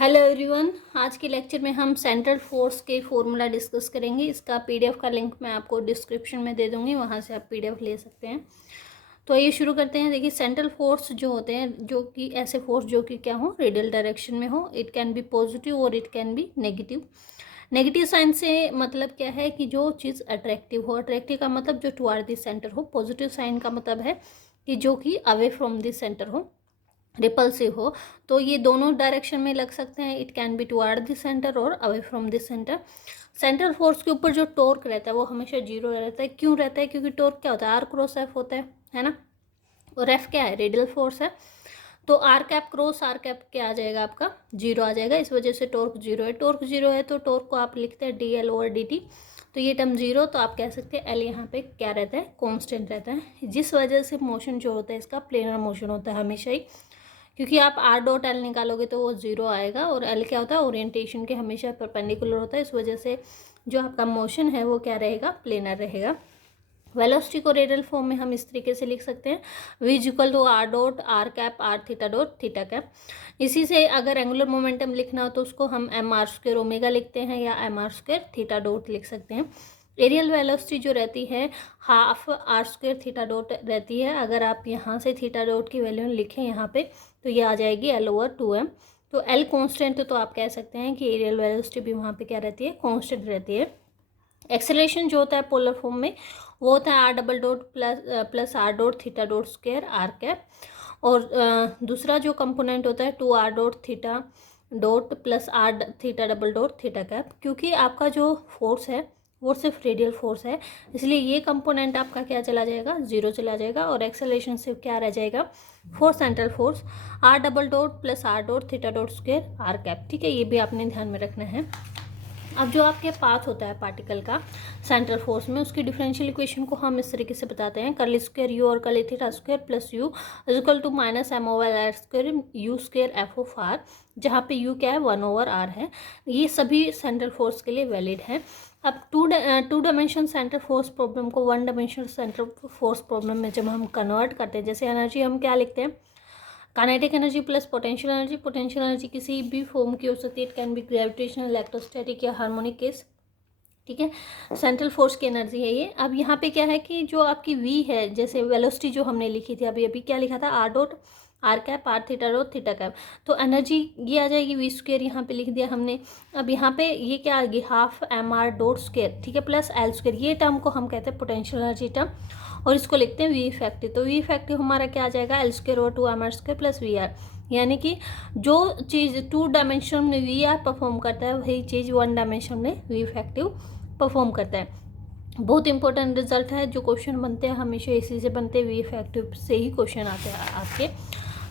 Hello everyone, आज के lecture में हम सेंट्रल फोर्स के फॉर्मूला डिस्कस करेंगे। इसका पीडीएफ का लिंक मैं आपको डिस्क्रिप्शन में दे दूंगी, वहां से आप पीडीएफ ले सकते हैं। तो ये शुरू करते हैं। देखिए, सेंट्रल फोर्स जो होते हैं, जो कि ऐसे फोर्स जो कि क्या हो, रेडियल डायरेक्शन में हो। इट कैन बी पॉजिटिव और it can be negative. Negative sign से मतलब क्या है कि जो चीज़ अट्रैक्टिव हो। अट्रैक्टिव का मतलब जो टुवार्ड द सेंटर हो। पॉजिटिव साइन का मतलब है कि जो कि अवे फ्रॉम द सेंटर हो, रिपल्सिव हो। तो ये दोनों डायरेक्शन में लग सकते हैं। It can be toward the centre और away from the centre. Central force के ऊपर जो टॉर्क रहता है वो हमेशा जीरो रहता है। क्यों रहता है? क्योंकि टॉर्क क्या होता है, आर क्रॉस एफ होता है ना। और एफ क्या है? रेडियल फोर्स है। तो r cap cross r cap क्या आ जाएगा? आपका जीरो आ जाएगा। इस वजह से टॉर्क जीरो है। टॉर्क जीरो है तो टॉर्क को आप लिखते हैं D L over D T. तो ये टर्म जीरो, तो आप कह सकते हैं एल यहाँ पे क्या रहता है? कांस्टेंट रहता है। जिस वजह से मोशन जो होता है इसका प्लेनर मोशन होता है हमेशा ही। क्योंकि आप आर डॉट एल निकालोगे तो वो जीरो आएगा। और एल क्या होता है? ओरिएंटेशन के हमेशा परपेंडिकुलर होता है। इस वजह से जो आपका मोशन है वो क्या रहेगा? प्लेनर रहेगा। वेलोसिटी को रेडियल फॉर्म में हम इस तरीके से लिख सकते हैं, v equal to r dot r cap r theta dot theta cap. इसी से अगर एंगुलर मोमेंटम लिखना हो तो उसको हम एम आर स्क्वायर ओमेगा लिखते हैं या m r square theta dot लिख सकते हैं। एरियल वेलोसिटी जो रहती है half r square theta dot रहती है। अगर आप यहाँ से थीटा डॉट की वैल्यू लिखें यहाँ पे तो ये आ जाएगी एल ओवर टू एम। तो एल कॉन्स्टेंट, तो आप कह सकते हैं कि एरियल वेलोसिटी भी वहाँ पे क्या रहती है? कॉन्स्टेंट रहती है। एक्सेलरेशन जो होता है पोलर फॉर्म में वो होता है r double dot plus r dot theta dot square r cap. और दूसरा जो कंपोनेंट होता है two r dot theta dot plus r theta double dot theta cap. क्योंकि आपका जो फोर्स है वो सिर्फ रेडियल फोर्स है, इसलिए ये कंपोनेंट आपका क्या चला जाएगा? जीरो चला जाएगा। और एक्सेलरेशन सिर्फ क्या रह जाएगा? For central force r double dot plus r dot theta dot square r cap. ठीक है, ये भी आपने ध्यान में रखना है। अब जो आपके पाथ होता है पार्टिकल का सेंट्रल फोर्स में, उसकी डिफरेंशियल इक्वेशन को हम इस तरीके से बताते हैं, कर्ल स्क्वायर यू और curl theta square plus u equal to minus m over r square u square f of r, जहाँ पे यू क्या है? वन ओवर आर है। ये सभी सेंट्रल फोर्स के लिए वैलिड है। अब two dimension central force problem को one dimensional central force problem में जब हम कन्वर्ट करते हैं, जैसे एनर्जी हम क्या लिखते हैं? Kinetic energy plus potential energy. Potential energy किसी भी फॉर्म की हो सकती है। It can B gravitational, electrostatic या हार्मोनिक केस। ठीक है, सेंट्रल फोर्स की एनर्जी है ये। अब यहाँ पे क्या है कि जो आपकी v है, जैसे वेलोसिटी जो हमने लिखी थी अभी अभी, क्या लिखा था? R dot r cap r theta dot theta cap. तो एनर्जी ये आ जाएगी वी स्क्वेयर, यहाँ पे लिख दिया हमने। अब यहाँ पे ये क्या आ गई? Half m r dot square, ठीक है, प्लस एल स्क्वेयर। ये टर्म को हम कहते हैं पोटेंशियल एनर्जी टर्म, और इसको लिखते हैं वी इफेक्टिव। तो वी इफेक्टिव हमारा क्या आ जाएगा? L square over two m r square plus V r. यानी कि जो चीज़ टू डायमेंशन में वी आर परफॉर्म करता है वही चीज़ वन डायमेंशन में वी इफेक्टिव परफॉर्म करता है। बहुत इंपॉर्टेंट रिजल्ट है। जो क्वेश्चन बनते हैं हमेशा इसी से बनते हैं, वी इफेक्टिव से ही क्वेश्चन आते हैं आपके।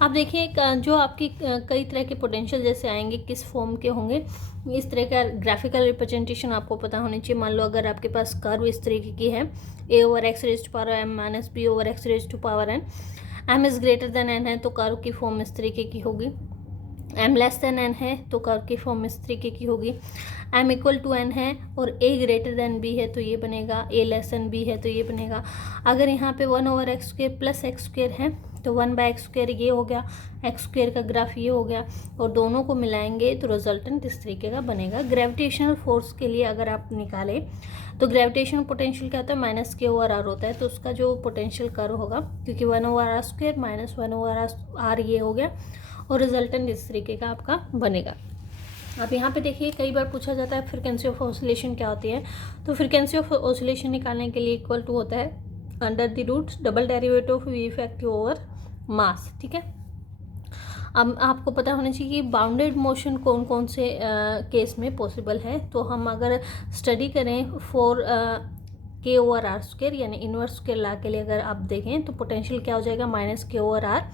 आप देखिए जो आपकी कई तरह के पोटेंशियल जैसे आएंगे, किस फॉर्म के होंगे, इस तरह का ग्राफिकल रिप्रेजेंटेशन आपको पता होनी चाहिए। मान लो अगर आपके पास कर्व इस तरीके की है, a over x raise to power m minus b over x raise to power n, m is greater than n है तो कर्व की फॉर्म इस तरीके की होगी। एम लेस देन एन है तो कर्व की फॉर्म इस तरीके की होगी। एम इक्वल टू एन है और ए ग्रेटर देन बी है तो ये बनेगा, ए लेस देन बी है तो ये बनेगा। अगर यहाँ पे one over x square plus x square है तो वन बाय एक्स स्क्वेयर ये हो गया, एक्स स्क्वेयर का ग्राफ ये हो गया, और दोनों को मिलाएंगे तो रिजल्टेंट इस तरीके का बनेगा। ग्रेविटेशनल फोर्स के लिए अगर आप निकालें तो ग्रेविटेशनल पोटेंशियल क्या होता है? माइनस के ओवर आर होता है। तो उसका जो पोटेंशियल कर्व होगा, क्योंकि one over r square minus one over r ये हो गया, और रिजल्टेंट इस तरीके का आपका बनेगा। अब यहाँ पे देखिए कई बार पूछा जाता है फ्रीक्वेंसी ऑफ ऑसिलेशन क्या होती है। तो फ्रीक्वेंसी ऑफ ऑसिलेशन निकालने के लिए इक्वल टू होता है under the root double derivative of V effective over mass. ठीक है, अब आपको पता होना चाहिए कि बाउंडेड मोशन कौन कौन से केस में पॉसिबल है। तो हम अगर स्टडी करें फॉर के ओवर आर स्क्वेयर यानी इनवर्स स्क्वेयर ला के लिए अगर आप देखें तो पोटेंशियल क्या हो जाएगा? माइनस के ओवर आर।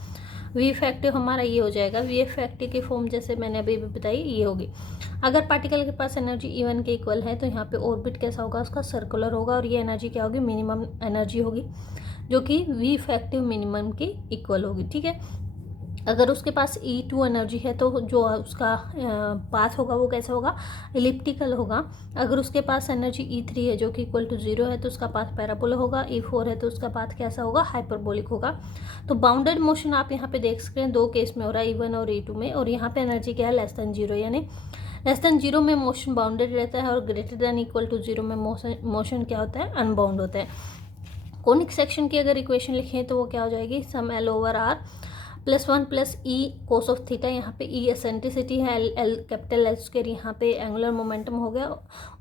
वी इफेक्टिव हमारा ये हो जाएगा, वी इफेक्टिव की फॉर्म जैसे मैंने अभी भी बताई ये होगी। अगर पार्टिकल के पास एनर्जी E1 के इक्वल है तो यहाँ पे ऑर्बिट कैसा होगा? उसका सर्कुलर होगा, और ये एनर्जी क्या होगी? मिनिमम एनर्जी होगी, जो कि वी इफेक्टिव मिनिमम की इक्वल होगी। ठीक है, अगर उसके पास E2 एनर्जी है तो जो उसका पाथ होगा वो कैसा होगा, इलिप्टिकल होगा। अगर उसके पास एनर्जी E3 है जो कि इक्वल टू 0 है तो उसका पाथ पैराबोला होगा। E4 है तो उसका पाथ कैसा होगा, हाइपरबोलिक होगा। तो बाउंडेड मोशन आप यहाँ पे देख सकते हैं दो केस में हो रहा है, E1 और E2 में, और यहाँ पे एनर्जी क्या है, लेस देन 0, यानी लेस देन 0 में मोशन बाउंडेड रहता है और ग्रेटर देन इक्वल टू 0 में मोशन क्या होता है, अनबाउंड होता है। कोनिक सेक्शन की अगर इक्वेशन लिखें तो वो क्या हो जाएगी, सम L over R plus 1 plus E cos of theta. यहाँ पे E एसेंट्रिसिटी है, L कैपिटल L स्क्वायर यहाँ पे एंगुलर मोमेंटम हो गया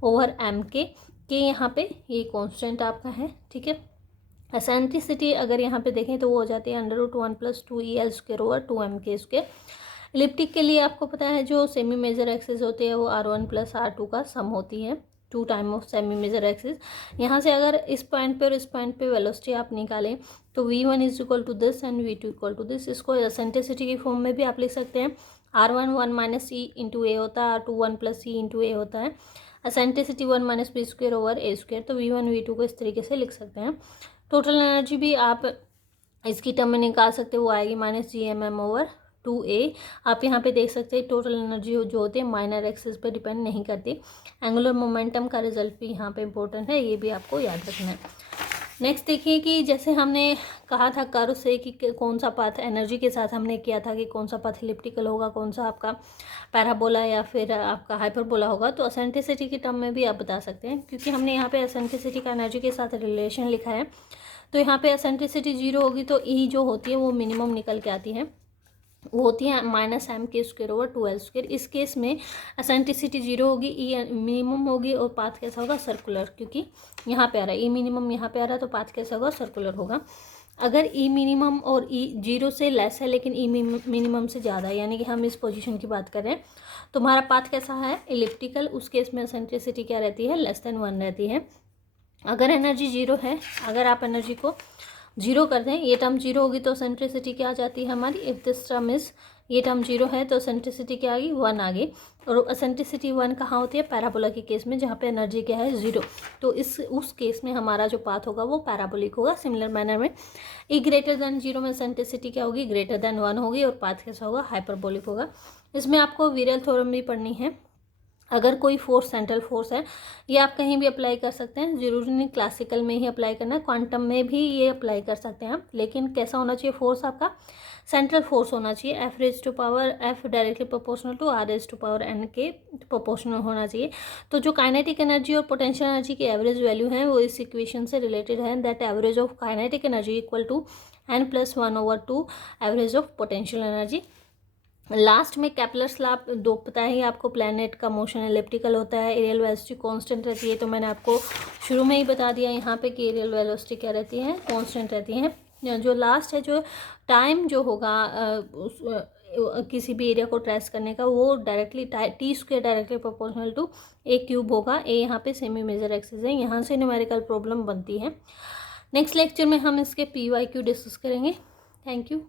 ओवर M के यहाँ पे ये कॉन्स्टेंट आपका है, ठीक है। एसेंट्रिसिटी अगर यहाँ पे देखें तो वो हो जाती है √1 plus 2EL square over 2M square. Elliptic के लिए आपको पता है जो सेमी मेजर एक्सिस होती है वो R1 प्लस R2 का सम होती है, 2 time of semi major axis. यहाँ से अगर इस पॉइंट पे और इस पॉइंट पे वेलोसिटी आप निकालें तो V1 is equal to this and V2 equal to this. इसको एसेंट्रिसिटी की फॉर्म में भी आप लिख सकते हैं, R1 1 माइनस E इंटू ए होता है, R2 1 प्लस E इंटू ए होता है, eccentricity 1 minus B square over A square. तो V1 V2 को इस तरीके से लिख सकते हैं। टोटल एनर्जी भी आप इसकी टर्म में निकाल सकते हो, वो आएगी -GMM ओवर 2A। आप यहाँ पे देख सकते हैं टोटल एनर्जी जो होती है माइनर एक्सिस पे डिपेंड नहीं करती। एंगुलर मोमेंटम का रिजल्ट भी यहाँ पे इंपॉर्टेंट है, ये भी आपको याद रखना है। नेक्स्ट देखिए कि जैसे हमने कहा था कर्व से कि कौन सा पाथ एनर्जी के साथ हमने किया था कि कौन सा पाथ इलिप्टिकल होगा, कौन सा आपका पैराबोला या फिर आपका हाइपरबोला होगा। तो एसेंट्रिसिटी की टर्म में भी आप बता सकते हैं, क्योंकि हमने यहाँ पे एसेंट्रिसिटी का एनर्जी के साथ रिलेशन लिखा है। तो यहाँ पे एसेंट्रिसिटी 0 होगी तो E जो होती है वो मिनिमम निकल के आती है, वो होती है -M square over 2L square. इस केस में एसेंट्रिसिटी 0 होगी, E मिनिमम होगी और पाथ कैसा होगा, सर्कुलर, क्योंकि यहाँ पे आ रहा है E मिनिमम, यहाँ पे आ रहा है तो पाथ कैसा होगा, सर्कुलर होगा। अगर E मिनिमम और E 0 से लेस है लेकिन E मिनिमम से ज़्यादा है, यानी कि हम इस पोजीशन की बात कर रहे हैं, तो हमारा पाथ कैसा है, इलिप्टिकल। उस केस में एसेंट्रिसिटी क्या रहती है, लेस देन 1 रहती है। अगर एनर्जी 0 है, अगर आप एनर्जी को 0 कर दें, ये टर्म 0 होगी तो सेंट्रिसिटी क्या आ जाती है हमारी, इफ दिस टर्म इज, ये टर्म 0 है तो सेंट्रिसिटी क्या आ गई, 1 आ गई। और सेंट्रिसिटी 1 कहाँ होती है, पैराबोला के केस में, जहाँ पे एनर्जी क्या है, 0। तो उस केस में हमारा जो पाथ होगा वो पैराबोलिक होगा। सिमिलर मैनर में E ग्रेटर देन 0 में सेंट्रिसिटी क्या होगी, ग्रेटर देन 1 होगी और पाथ कैसा होगा, हाइपरबोलिक होगा। इसमें आपको वीरेल थ्योरम भी पढ़नी है। अगर कोई फोर्स सेंट्रल फोर्स है, ये आप कहीं भी अप्लाई कर सकते हैं, ज़रूरी नहीं क्लासिकल में ही अप्लाई करना है, क्वांटम में भी ये अप्लाई कर सकते हैं आप। लेकिन कैसा होना चाहिए फोर्स आपका, सेंट्रल फोर्स होना चाहिए। F directly proportional to R⁻n के प्रोपोर्शनल होना चाहिए। तो जो काइनेटिक एनर्जी और पोटेंशियल एनर्जी की एवरेज वैल्यू है वो इस इक्वेशन से रिलेटेड है, that average of kinetic energy equal to N+1/2 average of potential energy. Last में केपलर्स लॉ दो पता है आपको, प्लैनेट का मोशन एलिप्टिकल होता है, एरियल वेलोसिटी कांस्टेंट रहती है। तो मैंने आपको शुरू में ही बता दिया यहाँ पे कि एरियल वेलोसिटी क्या रहती है, कांस्टेंट रहती है। जो लास्ट है, जो टाइम जो होगा किसी भी एरिया को ट्रेस करने का, वो directly T² directly proportional to A³ होगा। A यहाँ पे सेमी मेजर एक्सिस है, यहाँ से न्यूमेरिकल प्रॉब्लम बनती है। नेक्स्ट लेक्चर में हम इसके PYQ डिस्कस करेंगे। Thank you.